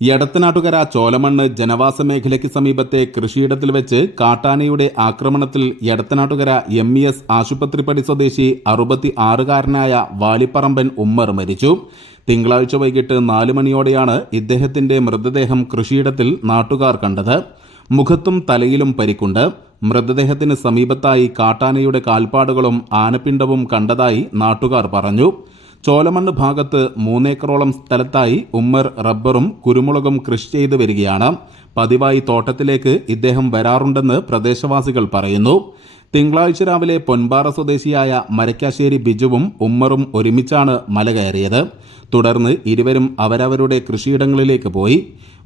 എടത്തനാട്ടുകര ചോലമണ്ണ് ജനവാസ മേഖലയ്ക്ക് സമീപത്തെ കൃഷിയിടത്തിൽ വെച്ച് കാട്ടാനയുടെ ആക്രമണത്തിൽ Edathanattukara M E S Ashupathrippadi സ്വദേശി അറുപത്തി ആറുകാരനായ വാലിപ്പറമ്പൻ ഉമ്മർ മരിച്ചു. തിങ്കളാഴ്ച വൈകിട്ട് നാല് മണിയോടെയാണ് ഇദ്ദേഹത്തിന്റെ മൃതദേഹം കൃഷിയിടത്തിൽ നാട്ടുകാർ കണ്ടത്. മുഖത്തും തലയിലും പരിക്കുണ്ട്. മൃതദേഹത്തിന് സമീപത്തായി കാട്ടാനയുടെ കാൽപ്പാടുകളും ആനപ്പിണ്ടവും കണ്ടതായി നാട്ടുകാർ പറഞ്ഞു. ചോലമണ്ണ് ഭാഗത്ത് മൂന്നേക്കറോളം സ്ഥലത്തായി ഉമ്മർ റബ്ബറും കുരുമുളകും കൃഷി ചെയ്തു വരികയാണ്. പതിവായി തോട്ടത്തിലേക്ക് ഇദ്ദേഹം വരാറുണ്ടെന്ന് പ്രദേശവാസികൾ പറയുന്നു. തിങ്കളാഴ്ച രാവിലെ പൊൻപാറ സ്വദേശിയായ മരക്കാശ്ശേരി ബിജുവും ഉമ്മറും ഒരുമിച്ചാണ് മല കയറിയത്. തുടർന്ന് ഇരുവരും അവരവരുടെ കൃഷിയിടങ്ങളിലേക്ക് പോയി.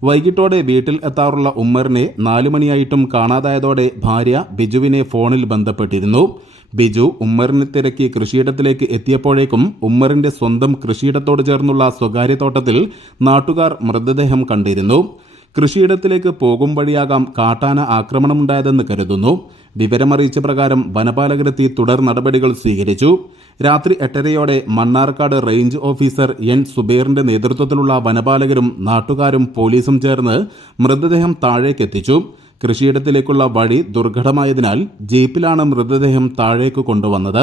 വൈകിട്ടോടെ വീട്ടിൽ എത്താറുള്ള ഉമ്മറിനെ നാലുമണിയായിട്ടും കാണാതായതോടെ ഭാര്യ ബിജുവിനെ ഫോണിൽ ബന്ധപ്പെട്ടിരുന്നു. ബിജു ഉമ്മറിനെ തിരക്കി കൃഷിയിടത്തിലേക്ക് എത്തിയപ്പോഴേക്കും ഉമ്മറിന്റെ സ്വന്തം കൃഷിയിടത്തോട് ചേർന്നുള്ള സ്വകാര്യ തോട്ടത്തിൽ നാട്ടുകാർ മൃതദേഹം കണ്ടിരുന്നു. കൃഷിയിടത്തിലേക്ക് പോകും വഴിയാകാം കാട്ടാന ആക്രമണമുണ്ടായതെന്ന് കരുതുന്നു. വിവരമറിയിച്ച പ്രകാരം വനപാലകരെത്തി തുടർ നടപടികൾ സ്വീകരിച്ചു. രാത്രി എട്ടരയോടെ മണ്ണാർക്കാട് റേഞ്ച് ഓഫീസർ എൻ സുബൈറിന്റെ നേതൃത്വത്തിലുള്ള വനപാലകരും നാട്ടുകാരും പോലീസും ചേർന്ന് മൃതദേഹം താഴേക്കെത്തിച്ചു. കൃഷിയിടത്തിലേക്കുള്ള വഴി ദുർഘടമായതിനാൽ ജീപ്പിലാണ് മൃതദേഹം താഴേക്ക് കൊണ്ടുവന്നത്.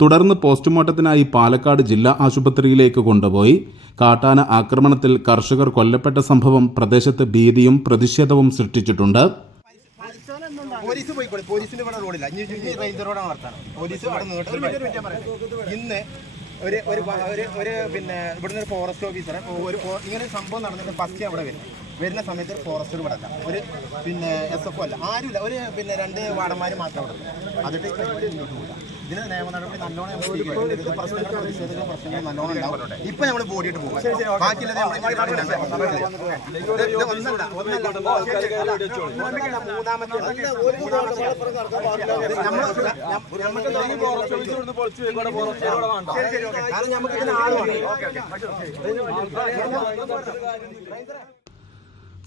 തുടർന്ന് പോസ്റ്റ്മോർട്ടത്തിനായി പാലക്കാട് ജില്ലാ ആശുപത്രിയിലേക്ക് കൊണ്ടുപോയി. കാട്ടാന ആക്രമണത്തിൽ കർഷകർ കൊല്ലപ്പെട്ട സംഭവം പ്രദേശത്ത് ഭീതിയും പ്രതിഷേധവും സൃഷ്ടിച്ചിട്ടുണ്ട്. പോലീസ് പോയിക്കോളെ. പോലീസിന്റെ ഇവിടെ റോഡില്ല. റേഞ്ച് റോഡാണ് നടത്താറ് പോലീസ് ഇന്ന് ഒരു ഒരു ഒരു പിന്നെ ഇവിടുന്ന് ഒരു ഫോറസ്റ്റ് ഓഫീസർ ഒരു ഇങ്ങനെ ഒരു സംഭവം നടന്നിട്ട് ഫസ്റ്റ് അവിടെ വരും. വരുന്ന സമയത്ത് ഒരു ഫോറസ്റ്റർ ഇവിടെ അല്ല. ഒരു പിന്നെ എസ് എഫ് അല്ല. ആരുമില്ല. ഒരു പിന്നെ രണ്ട് വാർഡന്മാർ മാത്രം അവിടെ. അതിട്ട് ഇങ്ങോട്ട് പോകില്ല ഇതിന് നിയമ നടപടി നല്ലോണം പ്രശ്നങ്ങൾ നല്ലോണം ഉണ്ടാവും ഇപ്പൊ നമ്മൾ ബോഡിയിട്ട് പോകും ബാക്കിയുള്ളത് മൂന്നാമത്തെ നമുക്ക് ഇതിന്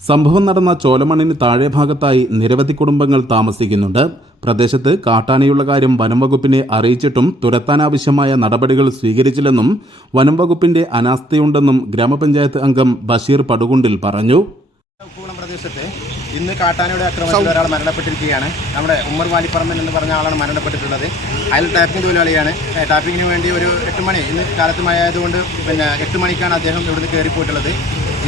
സംഭവം നടന്ന ചോലമണ്ണിന് താഴെ ഭാഗത്തായി നിരവധി കുടുംബങ്ങൾ താമസിക്കുന്നുണ്ട്. പ്രദേശത്ത് കാട്ടാനയുള്ള കാര്യം വനം വകുപ്പിനെ അറിയിച്ചിട്ടും തുരത്താനാവശ്യമായ നടപടികൾ സ്വീകരിച്ചില്ലെന്നും വനം വകുപ്പിന്റെ അനാസ്ഥയുണ്ടെന്നും ഗ്രാമപഞ്ചായത്ത് അംഗം ബഷീർ പടുകുണ്ടിൽ പറഞ്ഞു. ഇന്ന് കാട്ടാനയുടെ അക്രമത്തിൽ ഒരാൾ മരണപ്പെട്ടിരിക്കുകയാണ്. നമ്മുടെ ഉമ്മർ വാലിപ്പറമ്പൻ എന്ന് പറഞ്ഞ ആളാണ് മരണപ്പെട്ടിട്ടുള്ളത്. അയാൾ ടാപ്പിംഗ് തൊഴിലാളിയാണ്. ടാപ്പിങ്ങിന് വേണ്ടി ഒരു എട്ട് മണി ഇന്ന് കാലത്ത് മഴയായതുകൊണ്ട് പിന്നെ എട്ട് മണിക്കാണ് അദ്ദേഹം ഇവിടുന്ന് കയറിപ്പോയിട്ടുള്ളത്.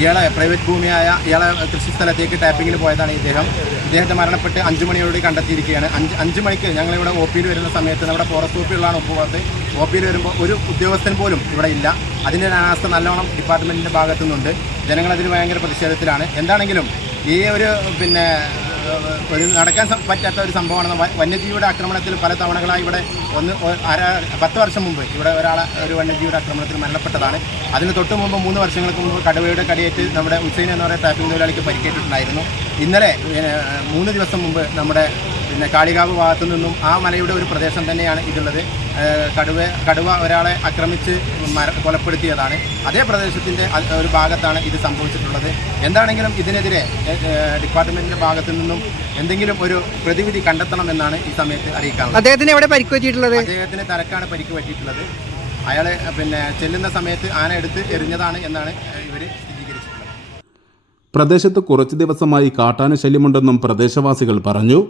ഇയാളെ പ്രൈവറ്റ് ഭൂമിയായ ഇയാളെ കൃഷി സ്ഥലത്തേക്ക് ടാപ്പിങ്ങിന് പോയതാണ് ഇദ്ദേഹം. ഇദ്ദേഹത്തെ മരണപ്പെട്ട് അഞ്ച് മണിയോട് കണ്ടെത്തിയിരിക്കുകയാണ്. അഞ്ച് അഞ്ച് മണിക്ക് ഞങ്ങളിവിടെ ഒ പിയിൽ വരുന്ന സമയത്ത് നമ്മുടെ ഫോറസ്റ്റ് ഓഫീസിലാണ് ഒപ്പുപുറത്ത് ഒ പിയിൽ വരുമ്പോൾ ഒരു ഉദ്യോഗസ്ഥൻ പോലും ഇവിടെ ഇല്ല. അതിന്റെ ഒരു അനാസ്ഥ നല്ലോണം ഡിപ്പാർട്ട്മെന്റിന്റെ ഭാഗത്തുനിന്നുണ്ട്. ജനങ്ങളതിന് ഭയങ്കര പ്രതിഷേധത്തിലാണ്. എന്താണെങ്കിലും ഈ ഒരു പിന്നെ ഒരു നടക്കാൻ പറ്റാത്ത ഒരു സംഭവമാണ്. വന്യജീവിയുടെ ആക്രമണത്തിൽ പല തവണകളായി ഇവിടെ ഒന്ന് അര പത്ത് വർഷം മുമ്പ് ഇവിടെ ഒരാൾ ഒരു വന്യജീവിയുടെ ആക്രമണത്തിൽ മരണപ്പെട്ടതാണ്. അതിന് തൊട്ട് മുമ്പ് മൂന്ന് വർഷങ്ങൾക്ക് മുമ്പ് കടുവയുടെ കടിയേറ്റ് നമ്മുടെ ഹുസൈൻ എന്ന് പറയുന്ന ടാപ്പിംഗ് തൊഴിലാളിക്ക് പരിക്കേറ്റിട്ടുണ്ടായിരുന്നു. ഇന്നലെ മൂന്ന് ദിവസം മുമ്പ് നമ്മുടെ പിന്നെ കാളികാവ് ഭാഗത്തു നിന്നും ആ മലയുടെ ഒരു പ്രദേശം തന്നെയാണ് ഇതുള്ളത്. കടുവ കടുവ ഒരാളെ ആക്രമിച്ച് മര കൊലപ്പെടുത്തിയതാണ്. അതേ പ്രദേശത്തിന്റെ ഒരു ഭാഗത്താണ് ഇത് സംഭവിച്ചിട്ടുള്ളത്. എന്താണെങ്കിലും ഇതിനെതിരെ ഡിപ്പാർട്ട്മെന്റിന്റെ ഡിപ്പാർട്ട്മെന്റിന്റെ ഭാഗത്തു നിന്നും എന്തെങ്കിലും ഒരു പ്രതിവിധി കണ്ടെത്തണമെന്നാണ് ഈ സമയത്ത് അറിയിക്കാറുള്ളത്. അദ്ദേഹത്തിന് എവിടെ പരിക്ക് പറ്റിയിട്ടുള്ളത് അദ്ദേഹത്തിന് തലക്കാണ് പരിക്ക് പറ്റിയിട്ടുള്ളത് അയാൾ പിന്നെ ചെല്ലുന്ന സമയത്ത് ആന എടുത്ത് എറിഞ്ഞതാണ് എന്നാണ് ഇവർ സ്ഥിരീകരിച്ചിട്ടുള്ളത്. പ്രദേശത്ത് കുറച്ച് ദിവസമായി കാട്ടാന ശല്യമുണ്ടെന്നും പ്രദേശവാസികൾ പറഞ്ഞു.